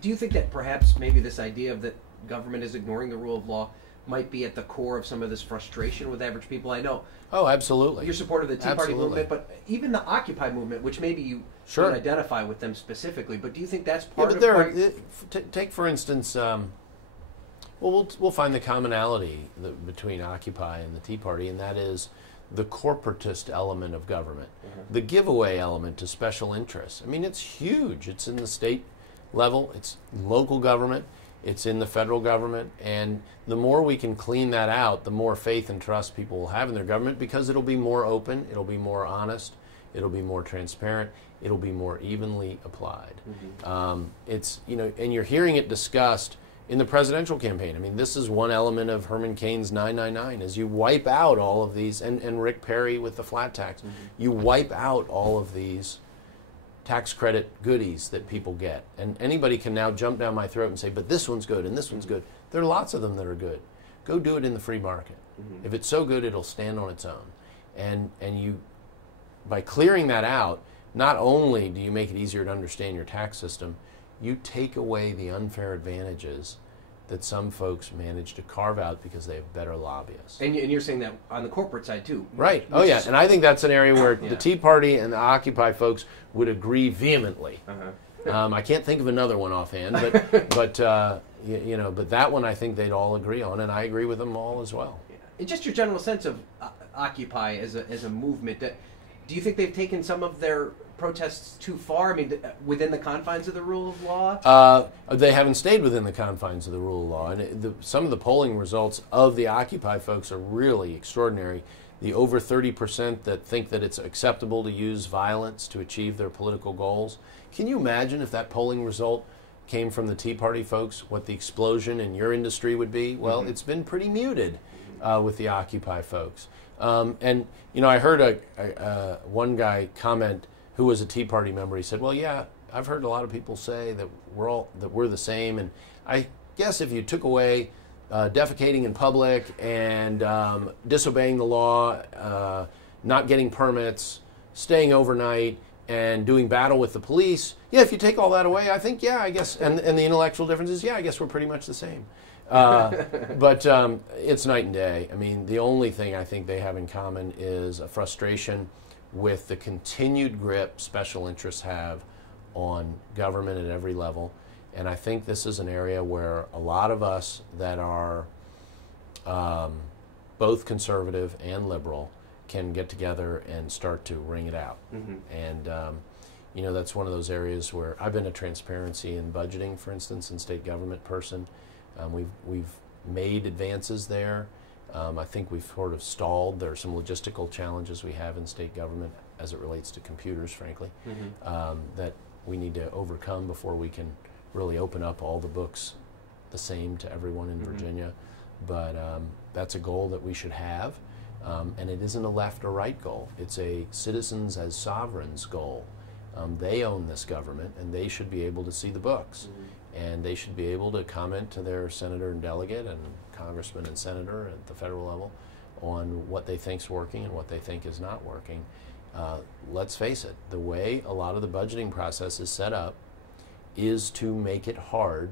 Do you think that perhaps maybe this idea of that government is ignoring the rule of law might be at the core of some of this frustration with average people? I know. Oh, absolutely. You're supportive of the Tea Party movement, but even the Occupy movement, which maybe you don't identify with them specifically, but do you think that's part of it? Take, for instance, well, we'll find the commonality between Occupy and the Tea Party, and that is the corporatist element of government, the giveaway element to special interests. I mean, it's huge. It's in the state level, it's local government, it's in the federal government, and the more we can clean that out, the more faith and trust people will have in their government, because it'll be more open, it'll be more honest, it'll be more transparent, it'll be more evenly applied. It's, you know, and you're hearing it discussed in the presidential campaign. I mean, this is one element of Herman Cain's 999, is you wipe out all of these, and Rick Perry with the flat tax, you wipe out all of these tax credit goodies that people get. And anybody can now jump down my throat and say, but this one's good and this one's good. There are lots of them that are good. Go do it in the free market. If it's so good, it'll stand on its own. And you, by clearing that out, not only do you make it easier to understand your tax system, you take away the unfair advantages that some folks manage to carve out because they have better lobbyists. And you're saying that on the corporate side too. Right. Oh yeah. And I think that's an area where the Tea Party and the Occupy folks would agree vehemently. I can't think of another one offhand, but you know, but that one I think they'd all agree on, and I agree with them all as well. And just your general sense of Occupy as a movement. Do you think they've taken some of their protests too far? I mean, within the confines of the rule of law? They haven't stayed within the confines of the rule of law. And some of the polling results of the Occupy folks are really extraordinary. The over 30% that think that it's acceptable to use violence to achieve their political goals. Can you imagine if that polling result came from the Tea Party folks, what the explosion in your industry would be? Well, it's been pretty muted with the Occupy folks. And, you know, I heard one guy comment who was a Tea Party member. He said, well, yeah, I've heard a lot of people say that we're the same. And I guess if you took away defecating in public and disobeying the law, not getting permits, staying overnight, and doing battle with the police, yeah, if you take all that away, I think, yeah, I guess, and the intellectual differences, yeah, I guess we're pretty much the same. But it's night and day. I mean, the only thing I think they have in common is a frustration with the continued grip special interests have on government at every level. And I think this is an area where a lot of us that are both conservative and liberal can get together and start to wring it out. And you know, that's one of those areas where I've been a transparency in budgeting, for instance, in state government person. We've made advances there. I think we've sort of stalled. There are some logistical challenges we have in state government as it relates to computers, frankly, that we need to overcome before we can really open up all the books the same to everyone in Virginia. But that's a goal that we should have. And it isn't a left or right goal. It's a citizens as sovereigns goal. They own this government, and they should be able to see the books. And they should be able to comment to their senator and delegate and congressman and senator at the federal level on what they think's working and what they think is not working. Let's face it, the way a lot of the budgeting process is set up is to make it hard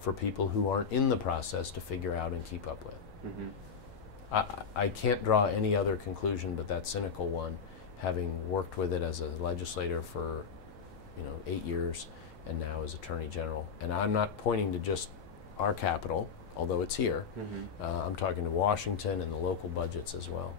for people who aren't in the process to figure out and keep up with. I can't draw any other conclusion but that cynical one, having worked with it as a legislator for 8 years and now as Attorney General. And I'm not pointing to just our capital, although it's here. I'm talking to Washington and the local budgets as well.